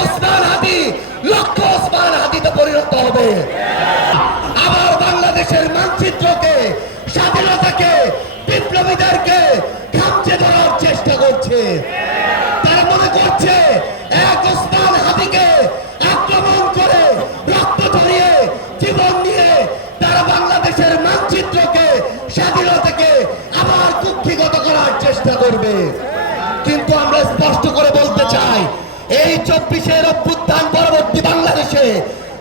ওসমান হাদি লক্ষ ওসমান হাদিতে পরিণত হবে। আবার বাংলাদেশের মানচিত্রকে, স্বাধীনতাকে, বিপ্লবীদেরকে খামচে ধরার চেষ্টা করছে। তারা মনে করছে এক ওসমান হাদিকে আক্রমণ করে রক্ত ঝরিয়ে জীবন নিয়ে তারা বাংলাদেশের মানচিত্রকে, স্বাধীনতাকে আবার কুক্ষিগত করার চেষ্টা করবে। কিন্তু আমরা স্পষ্ট করে বলতে চাই, এই 24-এর অভ্যুত্থান পরবর্তী বাংলাদেশে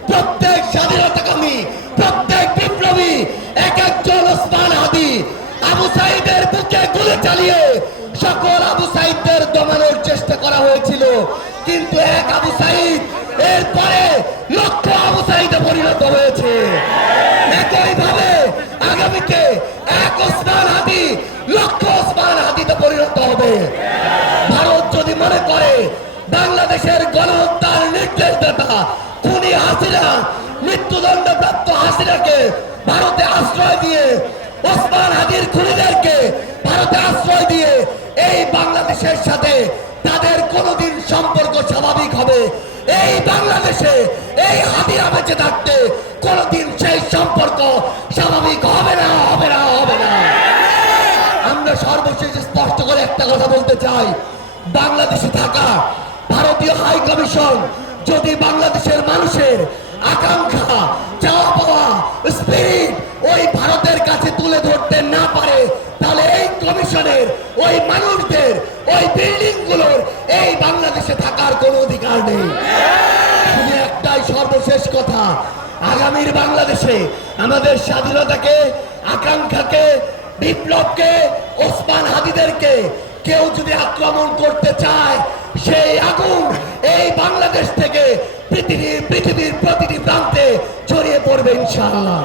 প্রত্যেক স্বাধীনতাকামী, প্রত্যেক বিপ্লবী এক একজন ওসমান হাদি। আবু সাইদের বুকে গুলি চালিয়ে সকল আবু সাইদদের দমানোর চেষ্টা করা হয়েছিল, কিন্তু এক আবু সাইদ এরপরে লক্ষ আবু সাইদে পরিণত হয়েছে। একইভাবে আগামীতে এক ওসমান হাদি লক্ষ ওসমান হাদিতে পরিণত হবে। ভারত যদি মনে করে বাংলাদেশের গণহত্যার নির্দেশদাতা খুনি হাসিনা, মৃত্যুদণ্ডপ্রাপ্ত হাসিনাকে ভারতে আশ্রয় দিয়ে, ওসমান হাদির খুনিদেরকে ভারতে আশ্রয় দিয়ে এই বাংলাদেশের সাথে তাদের কোনোদিন সম্পর্ক স্বাভাবিক হবে, এই বাংলাদেশে এই হাদিরা বেঁচে থাকতে কোনোদিন সেই সম্পর্ক স্বাভাবিক হবে না, হবে না, হবে না। আমরা সর্বশেষ স্পষ্ট করে একটা কথা বলতে চাই, বাংলাদেশে থাকা ভারতীয় হাই কমিশন যদি বাংলাদেশের মানুষের আকাঙ্ক্ষা, চাওয়া পাওয়া, স্পিরিট ওই ভারতের কাছে তুলে ধরতে না পারে, তাহলে এই কমিশনের ওই মানুষদের ওই বিল্ডিং গুলোর এই বাংলাদেশে থাকার কোনো অধিকার নেই। শুধু একটাই সর্বশেষ কথা, আগামীর বাংলাদেশে আমাদের স্বাধীনতাকে, আকাঙ্ক্ষাকে, বিপ্লবকে, ওসমান হাদিদেরকে কেউ যদি আক্রমণ করতে চায়, সেই আগুন এই বাংলাদেশ থেকে পৃথিবীর প্রতিটি প্রান্তে ছড়িয়ে পড়বে ইনশাআল্লাহ।